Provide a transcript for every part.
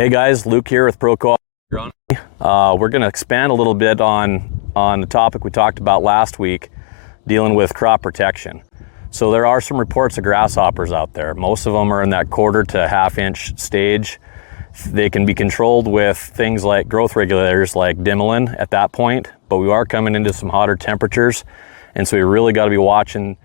Hey guys, Luke here with ProCo. We're going to expand a little bit on the topic we talked about last week, dealing with crop protection. So there are some reports of grasshoppers out there. Most of them are in that quarter to half-inch stage. They can be controlled with things like growth regulators like dimilin at that point, but we are coming into some hotter temperatures, and so we really got to be watching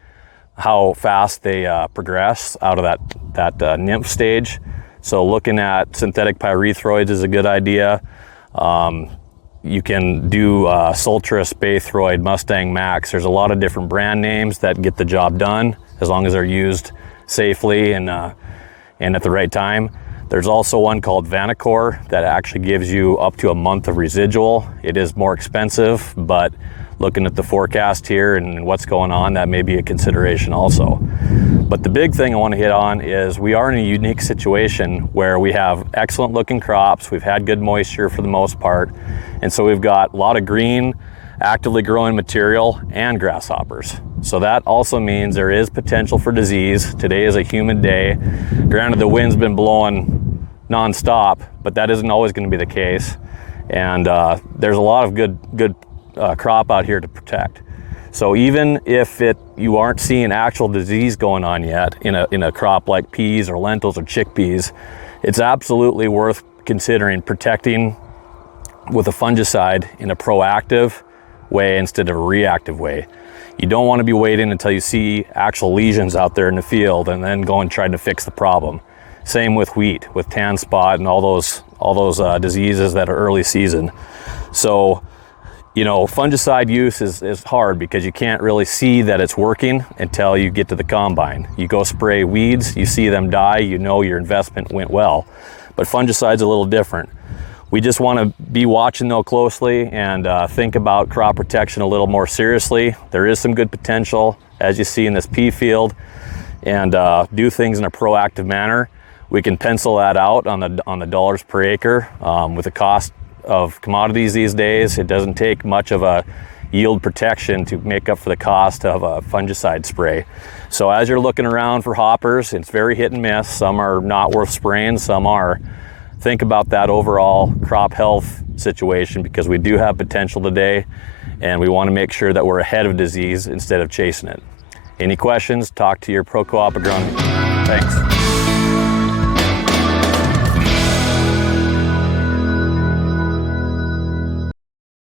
how fast they progress out of that nymph stage. So looking at synthetic pyrethroids is a good idea. You can do Sultris, Baythroid, Mustang Max. There's a lot of different brand names that get the job done as long as they're used safely and at the right time. There's also one called Vanacore that actually gives you up to a month of residual. It is more expensive, but looking at the forecast here and what's going on, that may be a consideration also. But the big thing I want to hit on is we are in a unique situation where we have excellent looking crops. We've had good moisture for the most part. And so we've got a lot of green, actively growing material and grasshoppers. So that also means there is potential for disease. Today is a humid day. Granted, the wind's been blowing nonstop, but that isn't always going to be the case. And there's a lot of good crop out here to protect. So even if you aren't seeing actual disease going on yet in a crop like peas or lentils or chickpeas, it's absolutely worth considering protecting with a fungicide in a proactive way instead of a reactive way. You don't want to be waiting until you see actual lesions out there in the field and then go and try to fix the problem. Same with wheat, with tan spot and all those diseases that are early season. So, you know, fungicide use is hard because you can't really see that it's working until you get to the combine. You go spray weeds, you see them die, you know your investment went well. But fungicide's a little different. We just want to be watching though closely and think about crop protection a little more seriously. There is some good potential, as you see in this pea field, and do things in a proactive manner. We can pencil that out on the dollars per acre with the cost of commodities these days. It doesn't take much of a yield protection to make up for the cost of a fungicide spray. So as you're looking around for hoppers, it's very hit and miss. Some are not worth spraying, some are. Think about that overall crop health situation because we do have potential today and we want to make sure that we're ahead of disease instead of chasing it. Any questions? Talk to your ProCo agronomist. Thanks.